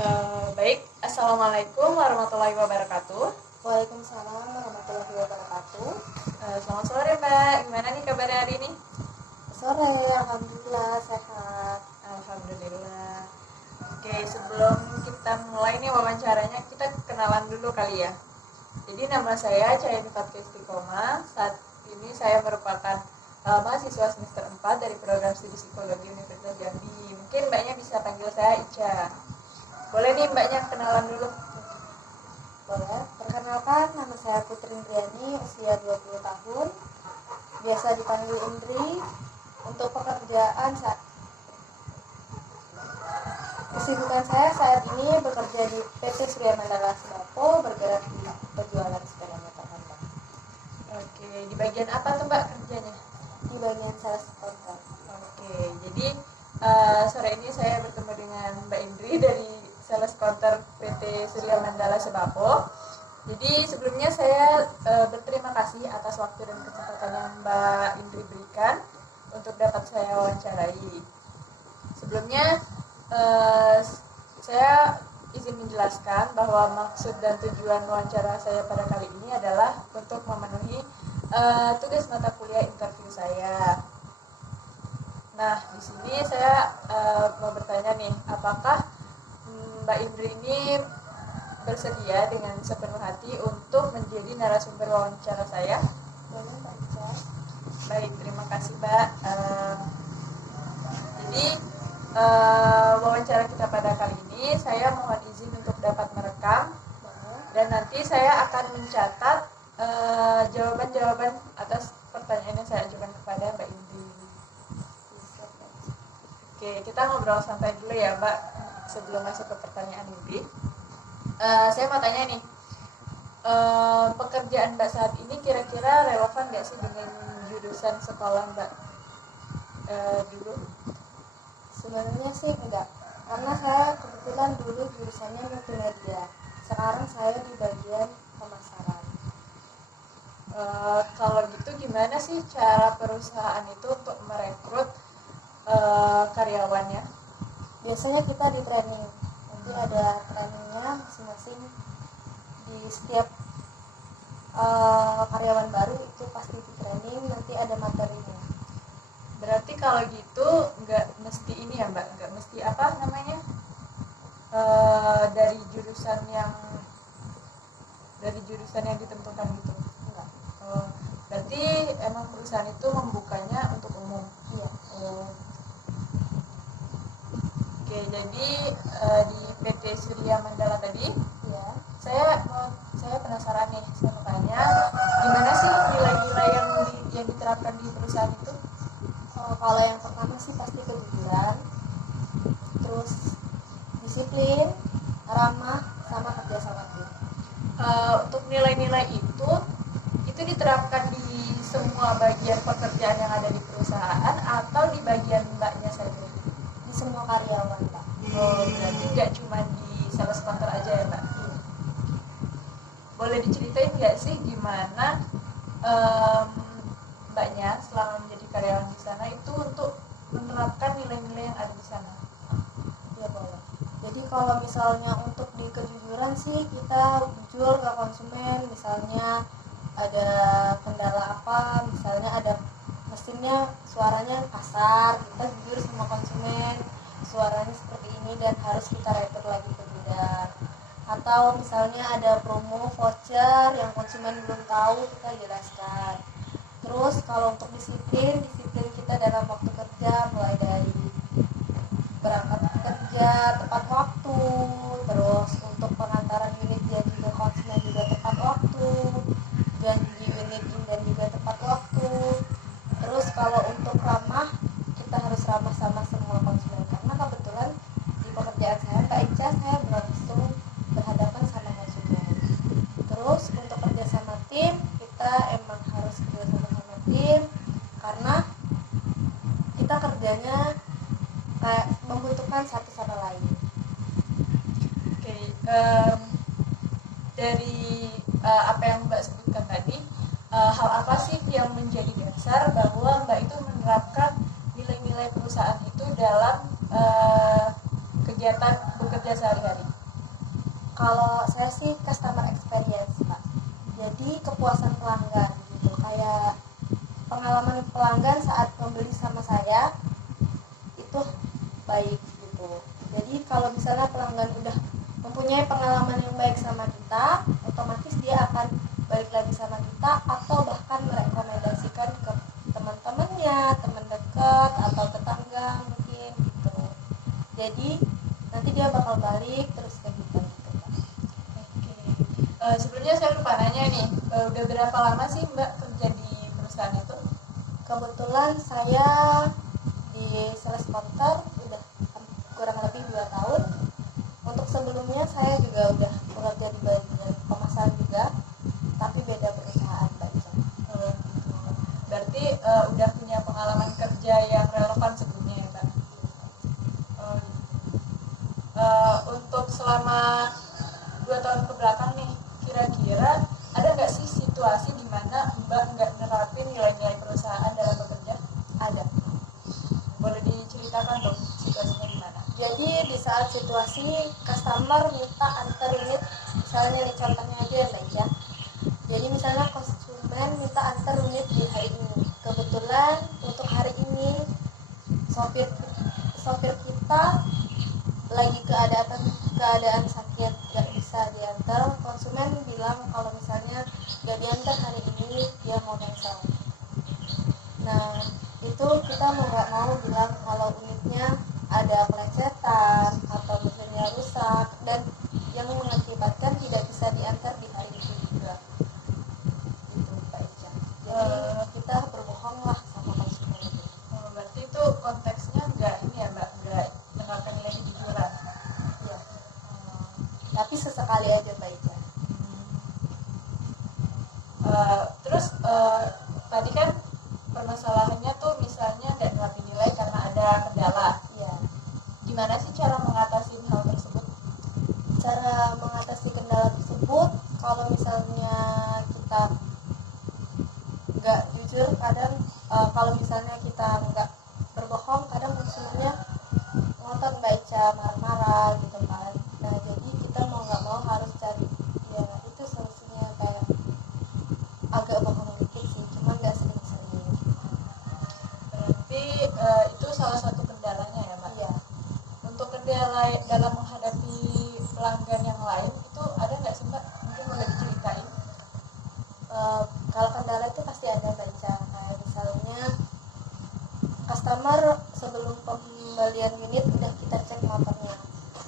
Baik, Assalamualaikum warahmatullahi wabarakatuh. Waalaikumsalam warahmatullahi wabarakatuh. Selamat sore Mbak, gimana nih kabarnya hari ini? Sore, alhamdulillah sehat. Alhamdulillah. Oke, sebelum kita mulai nih wawancaranya, kita kenalan dulu kali ya. Jadi nama saya Cahaya Fatkah Istiqomah. Saat ini saya merupakan mahasiswa semester 4 dari program studi psikologi Universitas Jambi. Mungkin Mbaknya bisa panggil saya Ica. Boleh nih Mbaknya kenalan dulu. Boleh, perkenalkan nama saya Putri Indriani, usia 20 tahun. Biasa dipanggil Indri. Untuk pekerjaan kesibukan saya saat ini bekerja di PT Surya Mandala Sembako, bergerak di penjualan sepeda motor Honda. Oke, di bagian apa tuh Mbak kerjanya? Di bagian sales counter. Oke, jadi sore ini saya bertemu dengan Mbak Indri dari sales counter PT Surya Mandala Sembako. Jadi sebelumnya saya berterima kasih atas waktu dan kesempatan yang Mbak Indri berikan untuk dapat saya wawancarai. Sebelumnya saya izin menjelaskan bahwa maksud dan tujuan wawancara saya pada kali ini adalah untuk memenuhi tugas mata kuliah interview saya. Nah, di sini saya mau bertanya nih, apakah Mbak Indri ini bersedia dengan sepenuh hati untuk menjadi narasumber wawancara saya? Boleh Pak Ica? Baik, terima kasih Mbak. Jadi wawancara kita pada kali ini saya mohon izin untuk dapat merekam dan nanti saya akan mencatat jawaban-jawaban atas pertanyaan yang saya ajukan kepada Mbak Indri. Oke, kita ngobrol santai dulu ya Mbak sebelum masuk ke pertanyaan Indri. Saya mau tanya nih, pekerjaan Mbak saat ini kira-kira relevan nggak sih dengan jurusan sekolah Mbak dulu? Sebenarnya sih enggak, karena saya kebetulan dulu jurusannya multimedia. Sekarang saya di bagian pemasaran. Kalau gitu gimana sih cara perusahaan itu untuk merekrut karyawannya? Biasanya kita di training, nanti ada trainingnya masing-masing di setiap karyawan baru itu pasti di training, nanti ada materinya. Berarti kalau gitu nggak mesti ini ya Mbak, nggak mesti apa namanya dari jurusan yang ditentukan gitu. Enggak. Berarti emang perusahaan itu membukanya untuk umum. Iya. Oke, jadi di PT Surya Mandala tadi, Iya. saya penasaran nih, saya mau tanya, gimana sih nilai-nilai yang diterapkan di perusahaan itu? Kalau yang pertama sih pasti kejujuran, terus disiplin, ramah, sama kerja sama tim. Untuk nilai-nilai itu diterapkan di semua bagian pekerjaan yang ada di perusahaan atau di bagian Mbaknya saja? Di semua karyawan, Pak. Berarti nggak cuma di sales counter aja ya Mbak? Boleh diceritain nggak sih gimana Mbaknya selama menjadi karyawan di sana itu untuk menerapkan nilai-nilai yang ada di sana? Iya boleh. Jadi kalau misalnya untuk di kejujuran sih kita jujur ke konsumen, misalnya ada kendala apa, misalnya ada mesinnya suaranya kasar, kita jujur sama konsumen suaranya seperti ini dan harus kita retur lagi ke gudang. Atau misalnya ada promo voucher yang konsumen belum tahu, kita jelaskan. Terus kalau untuk disiplin kita dalam waktu kerja mulai dari berangkat kerja tepat waktu, terus untuk pengantaran unit janji ke konsumen juga tepat waktu, janji unit dan juga tepat waktu. Terus kalau untuk ramah, kita harus ramah sama semua konsumen karena kebetulan di pekerjaan saya Kak Ica, saya langsung berhadapan sama konsumen. Terus untuk kerja sama tim, kita emang harus kerja sama tim karena kita kerjanya kayak membutuhkan satu sama lain. Oke, dari apa yang Mbak sebutkan tadi, hal apa sih yang menjadi dasar bahwa Mbak itu menerapkan nilai-nilai perusahaan itu dalam kegiatan bekerja sehari-hari? Kalau saya sih customer experience, Pak. Jadi kepuasan pelanggan gitu. Kayak pengalaman pelanggan saat membeli sama saya itu baik gitu. Jadi kalau misalnya pelanggan udah mempunyai pengalaman yang baik sama kita, otomatis dia akan balik lagi sama kita atau bahkan merekomendasikan ke teman-temannya, teman dekat atau tetangga mungkin gitu. Jadi nanti dia bakal balik terus ke kita gitu. Oke. Sebelumnya saya lupa nanya nih, udah berapa lama sih Mbak kerja di perusahaan itu? Kebetulan saya di sales counter udah kurang lebih 2 tahun. Untuk sebelumnya saya juga udah bekerja di bagian pemasaran juga, tapi beda perusahaan baca. Berarti udah punya pengalaman kerja yang relevan sebelumnya ya Mbak? Untuk selama 2 tahun ke belakang nih, kira-kira ada nggak sih situasi di mana Mbak nggak nerapin nilai-nilai perusahaan dalam bekerja? Ada. Boleh diceritakan dong situasinya gimana? Jadi di saat situasi customer minta antar unit, misalnya nih contohnya aja ya Mbak ya. Jadi misalnya konsumen minta antar unit di hari ini. Kebetulan untuk hari ini sopir kita lagi keadaan sakit, nggak bisa diantar. Konsumen bilang kalau misalnya nggak diantar hari ini dia mau cancel. Nah itu kita mau nggak mau bilang kalau unitnya ada pelecetan atau mesinnya rusak dan yang mengakibatkan tidak bisa diantar di hari itu juga. Itu Pak Ica. Jadi kita berbohong lah sama konsumen itu. Berarti itu konteksnya nggak ini ya Mbak, nggak menerapkan nilai kejujuran. Ya. Tapi sesekali aja Pak Ica. Terus tadi kan permasalahannya tuh misalnya nggak nerapin nilai karena ada kendala. Iya. Gimana sih cara mengatasi hal tersebut? Cara mengatasi kendala tersebut, kalau misalnya kita nggak jujur, kadang kalau misalnya kita nggak berbohong, kadang konsumennya ngotot baca marah-marah gitu kan. Nah jadi kita mau nggak mau harus cari ya itu solusinya kayak agak bohong dikit sih, cuma nggak sering-sering. Berarti itu salah satu kendalanya ya Mbak? Iya. Untuk kendala dalam menghadapi pelanggan yang lain itu ada nggak sih Mbak? Mungkin boleh diceritain. Kalau kendala itu pasti ada baca, kayak misalnya customer sebelum pembelian unit udah kita cek motornya,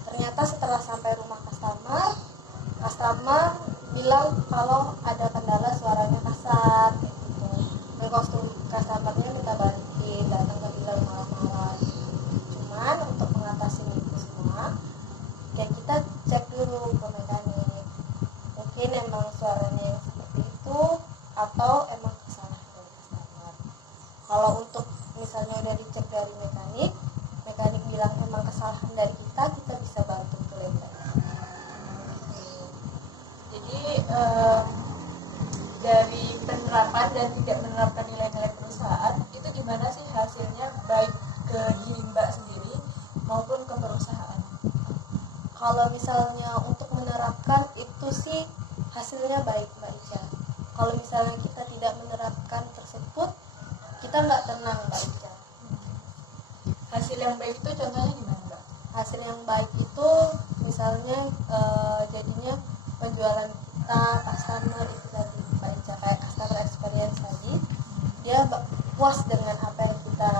ternyata setelah sampai rumah customer bilang kalau ada kendala suaranya kasar kayak gitu. Dan kostum customernya minta balikin, datang ke dealer marah-marah. Cuman untuk mengatasi itu semua, kayak kita cek dulu ke mekanik, mungkin emang suaranya yang seperti itu atau emang kesalahan dari customer. Kalau untuk misalnya udah dicek dari mekanik bilang emang kesalahan dari kita bisa bantu klaim. Jadi dari penerapan dan tidak menerapkan nilai-nilai perusahaan itu gimana sih hasilnya, baik ke diri Mbak sendiri maupun ke perusahaan? Kalau misalnya untuk menerapkan itu sih hasilnya baik Mbak Ica. Kalau misalnya kita tidak menerapkan tersebut, kita nggak tenang Mbak Ica. Hasil yang baik itu contohnya gimana Mbak? Hasil yang baik itu misalnya jadinya penjualan kita, customer itu tadi Mbak Ica, kayak customer experience tadi, dia puas dengan apa yang kita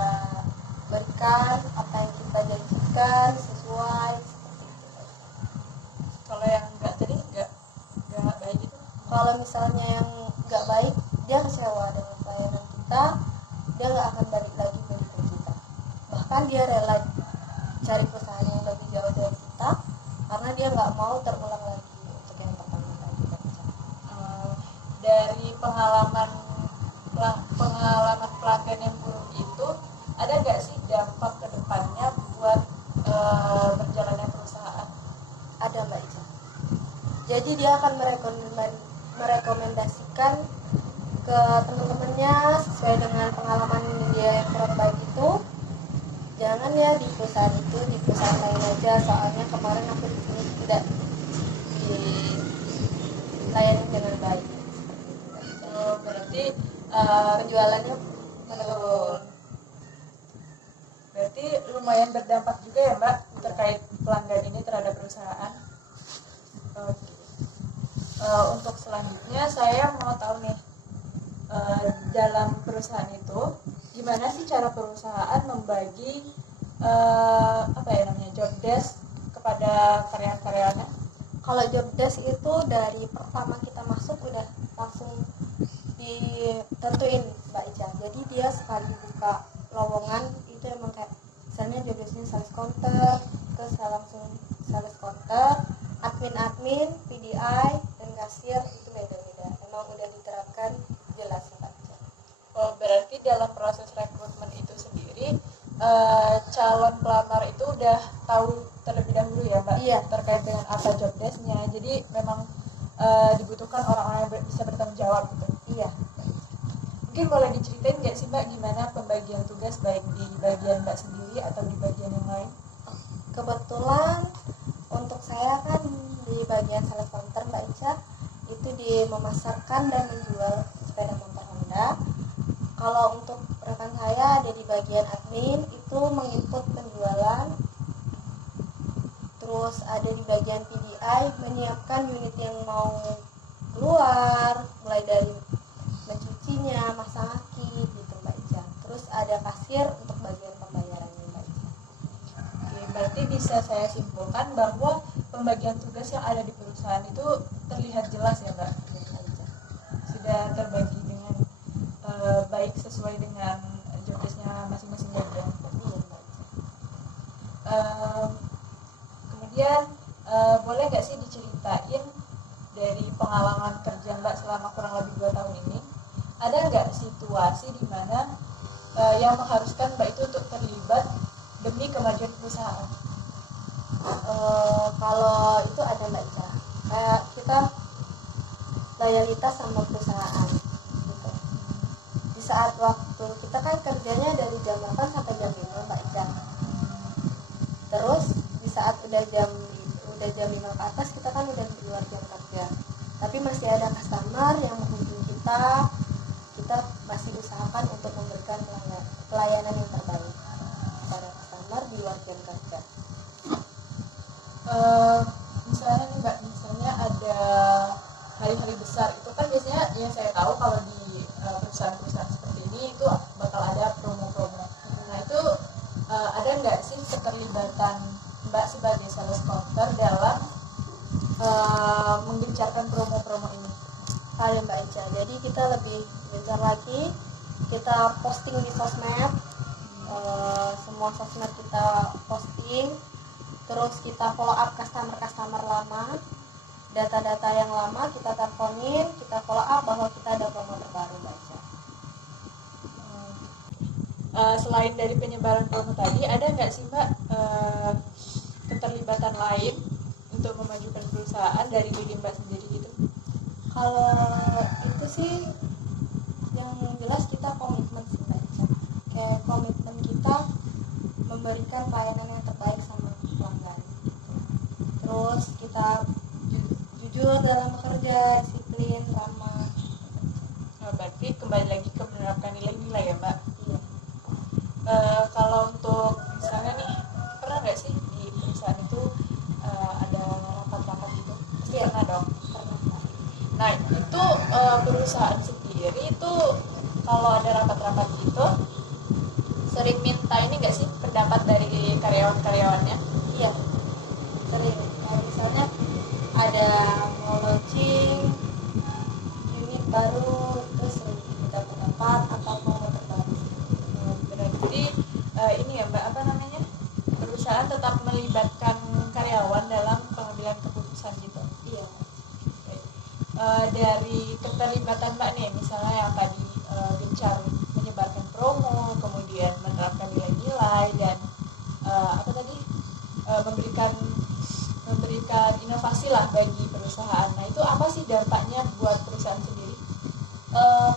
berikan, apa yang kita janjikan sesuai. Kalau yang enggak tadi enggak baik itu? Kalau misalnya yang nggak baik, dia kecewa dengan pelayanan kita, dia nggak akan balik lagi beli ke kita. Bahkan dia rela cari perusahaan yang lebih jauh dari kita karena dia nggak mau terulang lagi untuk yang pertama tadi. Dari pengalaman pelanggan yang buruk itu, ada nggak sih dampak kedepannya buat berjalannya perusahaan? Ada Mbak Ica. Jadi dia akan merekomendasikan ke teman-temannya sesuai dengan pengalaman dia yang kurang baik itu. jangan ya di perusahaan itu, di perusahaan lain aja, soalnya kemarin aku di sini tidak dilayani dengan baik. Oh, berarti Penjualannya menurun. Berarti lumayan berdampak juga ya Mbak terkait pelanggan ini terhadap perusahaan. Oke. Untuk selanjutnya saya mau tahu nih, dalam perusahaan itu gimana sih cara perusahaan membagi job desk kepada karyawan-karyawannya? Kalau job desk itu dari pertama kita masuk udah langsung ditentuin Mbak Ica. Jadi dia sekali buka lowongan itu emang kayak misalnya job desknya sales counter, terus langsung sales counter, admin, PDI, dan kasir itu beda-beda. Emang udah diterapkan jelas Mbak Ica. Oh, berarti dalam proses rekrutmen itu sendiri calon pelamar itu udah tahu terlebih dahulu ya Mbak, Iya, terkait dengan apa job desk-nya. Jadi memang dibutuhkan orang-orang yang bisa bertanggung jawab gitu. iya. Mungkin boleh diceritain nggak sih Mbak gimana pembagian tugas baik di bagian Mbak sendiri atau di bagian yang lain? Kebetulan untuk saya kan di bagian sales counter Mbak Ica itu di memasarkan dan menjual sepeda motor Honda. Kalau untuk rekan saya ada di bagian admin itu menginput penjualan. Terus ada di bagian PDI menyiapkan unit yang mau keluar, mulai dari mencucinya, masang aki gitu Mbak Ica. Terus ada kasir untuk bagian pembayarannya Mbak Ica. Oke, berarti bisa saya simpulkan bahwa pembagian tugas yang ada di perusahaan itu terlihat jelas ya Mbak? Sudah terbagi dengan baik sesuai dengan job desk-nya masing-masing bagian. Kemudian boleh nggak sih diceritain dari pengalaman kerja Mbak selama kurang lebih 2 tahun ini, ada nggak situasi di mana yang mengharuskan Mbak itu untuk terlibat demi kemajuan perusahaan? Kalau itu ada Mbak Ica, kayak kita loyalitas sama perusahaan gitu. Di saat waktu kita kan kerjanya dari jam 8 sampai jam 5 Mbak Ica. Terus di saat udah jam 5 ke atas kita kan udah di luar jam kerja. Tapi masih ada customer yang menghubungi kita masih usahakan untuk memberikan pelayanan yang terbaik kepada customer di luar jam kerja. Misalnya nih Mbak, misalnya ada hari-hari besar, itu kan biasanya yang saya tahu kalau di perusahaan-perusahaan seperti ini itu bakal ada promo-promo. Nah itu ada nggak sih keterlibatan Mbak sebagai sales counter dalam menggencarkan promo-promo ini? Ada Mbak Ica, jadi kita lebih gencar lagi, kita posting di sosmed, semua sosmed kita posting, terus kita follow up customer lama, data-data yang lama kita teleponin, kita follow up bahwa kita ada promo terbaru Mbak Ica. Selain dari penyebaran promo tadi, ada nggak sih Mbak keterlibatan lain untuk memajukan perusahaan dari diri Mbak sendiri gitu? Kalau itu sih yang jelas kita komitmen sih Mbak Ica. Kayak komitmen kita memberikan pelayanan yang terbaik sama pelanggan. Terus kita jujur dalam bekerja, disiplin, ramah. Berarti kembali lagi ke menerapkan nilai-nilai ya Mbak? Iya. Kalau untuk misalnya nih, pernah nggak sih di perusahaan itu ada rapat-rapat gitu? Iya. Pernah dong? Pernah. Nah itu perusahaan sendiri itu kalau ada rapat-rapat gitu sering minta ini nggak sih pendapat dari karyawan-karyawannya? Iya, sering. Kayak misalnya ada mau launching unit baru, terus sering minta pendapat atau promo terbaru. Berarti ini ya Mbak, apa namanya, perusahaan tetap melibatkan karyawan dalam pengambilan keputusan gitu. Iya. Dari keterlibatan Mbak nih, misalnya yang tadi gencar menyebarkan promo, kemudian menerapkan nilai-nilai dan memberikan inovasi lah bagi perusahaan. Nah itu apa sih dampaknya buat perusahaan sendiri?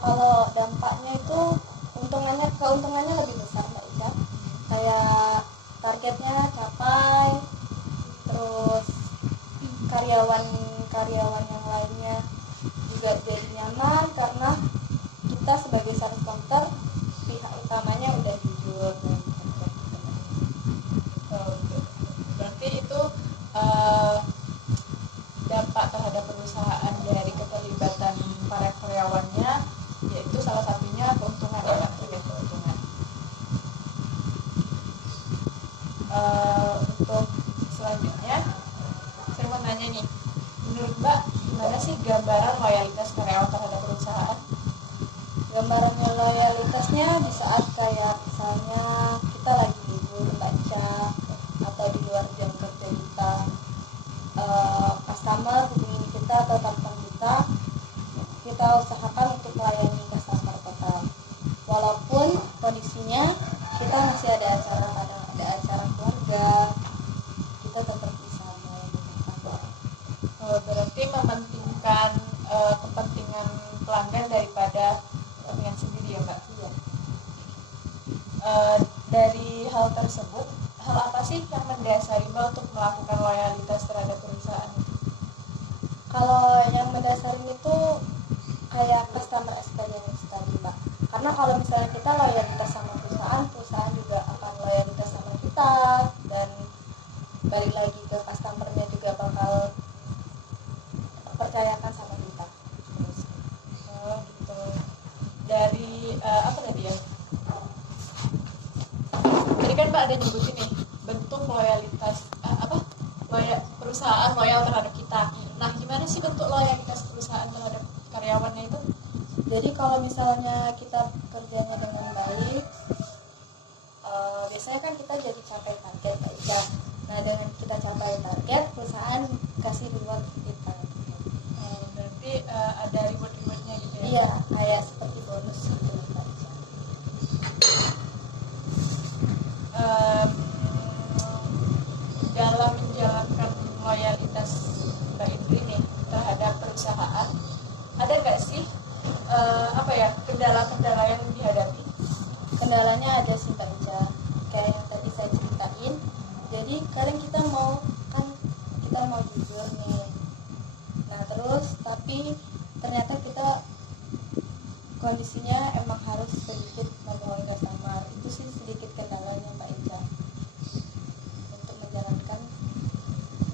Kalau dampaknya itu keuntungannya lebih besar Mbak Ika, kayak targetnya capai, terus karyawan yang lainnya juga jadi nyaman karena kita sebagai sales counter pihak utamanya udah jujur dan berarti itu dampak terhadap perusahaan dari keterlibatan para karyawannya, yaitu salah satunya keuntungan ya, terkait keuntungan. Untuk selanjutnya saya mau nanya nih, menurut Mbak gimana sih gambaran loyalitas karyawan terhadap perusahaan? gambarannya loyalitasnya di saat kayak misalnya kita lagi libur baca atau di luar jam kerja kita, customer hubungin kita atau telepon kita usahakan untuk melayani customer total walaupun kondisinya kita masih ada acara, kadang ada acara keluarga, kita tetap bisa melayani customer. Berarti mementingkan kepentingan pelanggan daripada kepentingan sendiri ya Mbak? Iya. Dari hal tersebut, hal apa sih yang mendasari Mbak untuk melakukan loyalitas terhadap perusahaan itu? Kalau yang mendasari itu kayak customer experience tadi Mbak, karena kalau misalnya kita loyalitas sama perusahaan juga akan loyalitas sama kita, dan balik lagi ke customernya juga bakal percayakan sama kita. Gitu. Dari apa tadi ya? Jadi kan Mbak ada nyebutin nih bentuk loyalitas perusahaan loyal terhadap kita. Nah, gimana sih bentuk loyalitas perusahaan terhadap karyawannya itu? Jadi kalau misalnya kita kerjanya dengan baik, biasanya kan kita jadi capai target aja. Nah, dengan kita capai target, perusahaan kasih reward ke kita. Berarti ada reward-rewardnya gitu ya? Iya, kayak seperti bonus gitu. Dalam menjalankan loyalitas Mbak Indri nih terhadap perusahaan, ada nggak sih kendala-kendala yang dihadapi? Kendalanya ada sih Mbak Ica, kayak yang tadi saya ceritain. Jadi kadang kita mau jujur nih, nah terus tapi ternyata kita kondisinya emang harus sedikit membohongi customer. Itu sih sedikit kendalanya Mbak Ica untuk menjalankan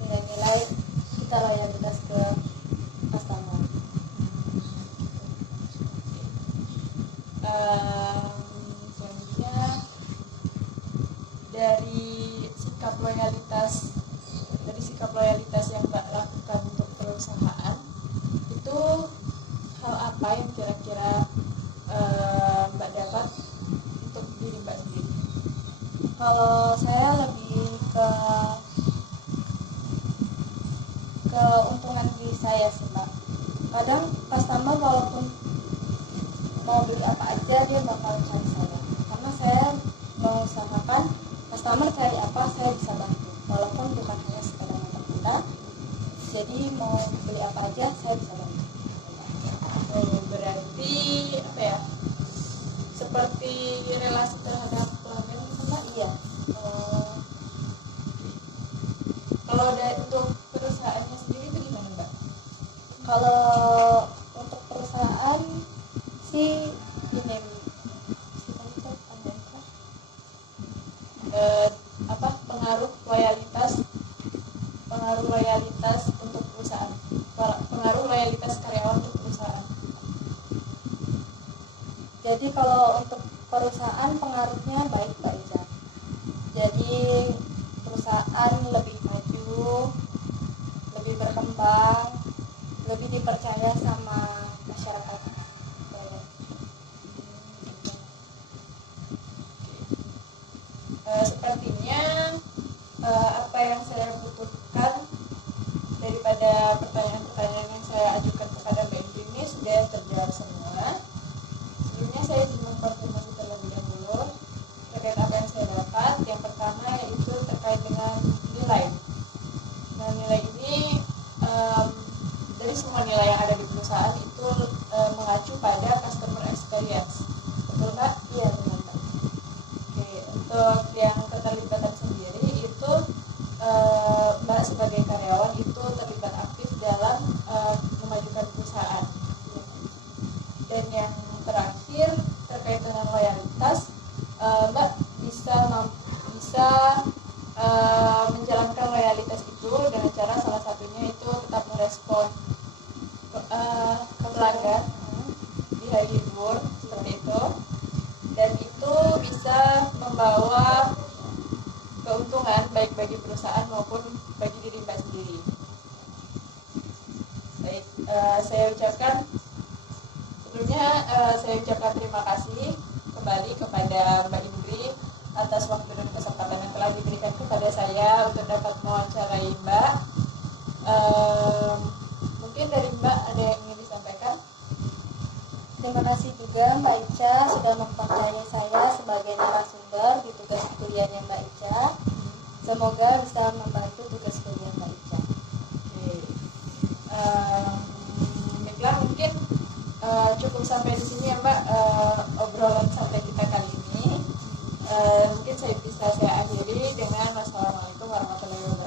nilai-nilai kita loyalitas ke customer. Selanjutnya dari sikap loyalitas yang Mbak lakukan untuk perusahaan itu, hal apa yang kira-kira Mbak dapat untuk diri Mbak sendiri? Kalau saya lebih ke keuntungan diri saya sih Mbak. Kadang customer walaupun mau beli apa aja dia bakal cari saya, karena saya mengusahakan customer cari apa saya bisa bantu, walaupun bukan hanya sekedar untuk kita. Jadi mau beli apa aja saya bisa bantu. Berarti apa ya? Seperti relasi terhadap pelanggan gitu Mbak? Iya. Kalau untuk perusahaannya sendiri itu gimana Mbak? Kalau untuk perusahaan sih ini pengaruh loyalitas untuk perusahaan, pengaruh loyalitas karyawan untuk perusahaan. Jadi kalau untuk perusahaan pengaruhnya baik Mbak Ica. Jadi perusahaan lebih maju, lebih berkembang, lebih dipercaya sama masyarakat. Sepertinya apa yang saya butuhkan daripada pertanyaan-pertanyaan yang saya ajukan kepada Mbak Indri ini sudah terjawab semua. Sebelumnya saya ingin mengkonfirmasi terlebih dahulu terkait apa yang saya dapat. Yang pertama yaitu terkait dengan nilai. Nah, nilai ini dari semua nilai yang ada di perusahaan Saya ucapkan terima kasih kembali kepada Mbak Indri atas waktu dan kesempatan yang telah diberikan kepada saya untuk dapat mewawancarai Mbak. Mungkin dari Mbak ada yang ingin disampaikan? Terima kasih juga Mbak Ica sudah mempercayai saya sebagai narasumber di tugas kuliahnya Mbak Ica. Semoga bisa membantu tugas kuliah Mbak Ica. Baiklah, mungkin cukup sampai di sini ya Mbak, obrolan santai kita kali ini. Mungkin bisa saya akhiri dengan wassalamualaikum warahmatullahi wabarakatuh.